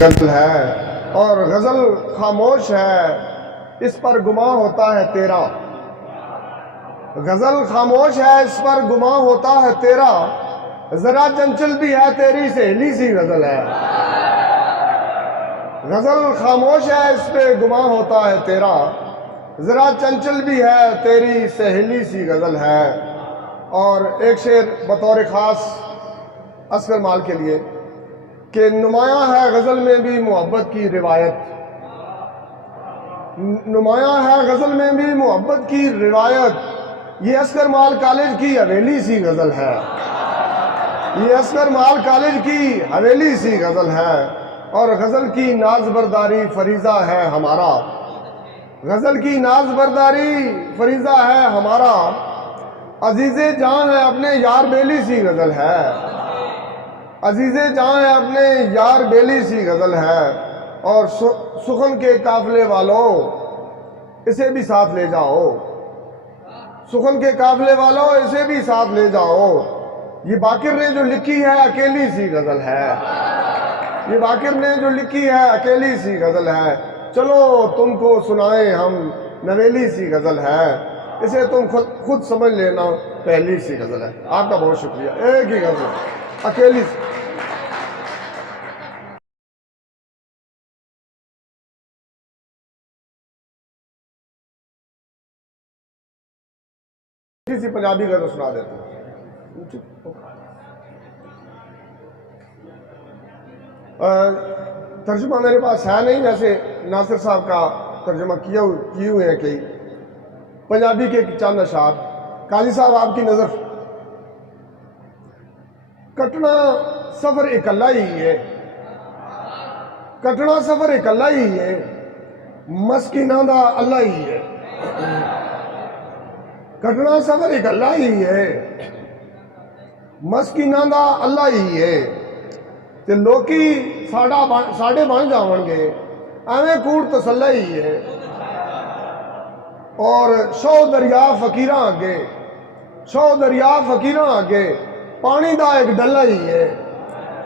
غزل ہے اور غزل خاموش ہے، اس پر گماں ہوتا ہے تیرا۔ غزل خاموش ہے، اس پر گماں ہوتا ہے تیرا، ذرا چنچل بھی ہے تیری سہیلی سی غزل ہے۔ غزل خاموش ہے، اس پہ گماں ہوتا ہے تیرا، ذرا چنچل بھی ہے تیری سہیلی سی غزل ہے۔ اور ایک شعر بطور خاص اصغر مال کے لیے کہ نمایاں ہے غزل میں بھی محبت کی روایت، نمایاں ہے غزل میں بھی محبت کی روایت، یہ اصغر مال کالج کی حویلی سی غزل ہے، یہ اصغر مال کالج کی حویلی سی غزل ہے۔ اور غزل کی ناز برداری فریضہ ہے ہمارا، غزل کی ناز برداری فریضہ ہے ہمارا، عزیز جان ہے اپنے یار بیلی سی غزل ہے، عزیز جان ہے اپنے یار بیلی سی غزل ہے۔ اور سخن کے قافلے والوں اسے بھی ساتھ لے جاؤ، سخن کے قافلے والوں اسے بھی ساتھ لے جاؤ، یہ باقر نے جو لکھی ہے اکیلی سی غزل ہے، یہ باقر نے جو لکھی ہے اکیلی سی غزل ہے، چلو تم کو سنائیں ہم نویلی سی غزل ہے، اسے تم خود سمجھ لینا پہلی سی غزل ہے۔ آپ کا بہت شکریہ۔ ایک ہی غزل اکیلی سی۔ سی پنجابی غزل سنا دیتا ہوں۔ ترجمہ میرے پاس ہے نہیں، ویسے ناصر صاحب کا ترجمہ کیے ہوئے ہیں کئی پنجابی کے چند اشعار۔ قاضی صاحب آپ کی نظر۔ کٹنا سفر اکلا ہی ہے، کٹنا سفر اکلا ہی ہے، مسکیناں دا اللہ ہی ہے، کٹنا سفر اکلا ہی ہے، مسکیناں دا اللہ ہی ہے، تے لوکی ساڑے بن جاون گے ایویں کوڑ تسلا ہی ہے۔ اور شو دریا فقیراں اگے، شو دریا فقیراں اگے، پانی دا ایک ڈلا ہی ہے،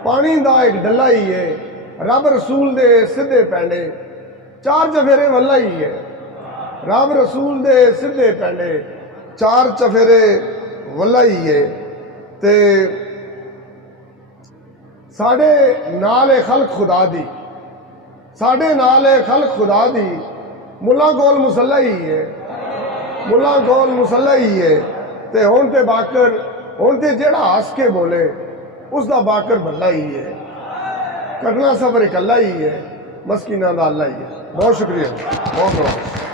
پانی دا ایک ڈلا ہی ہے، رب رسول دے سدھے پینڈے چار چفیرے واللہ ہی ہے، رب رسول دے سدھے پینڈے چار چفیرے واللہ ہی ہے۔ تے ساڑے نال خلق خدا دی، ساڑے نال خلق خدا دی، ملا گول مسلح ہی ہے، ملا گول مسلح ہی ہے، تے ہون تے باکر ہون تے جیڑا ہس کے بولے اس دا باکر بھلا ہی ہے، کٹنا سفر اکلا ہی ہے، مسکیناں دا اللہ ہی ہے۔ بہت شکریہ، بہت بہت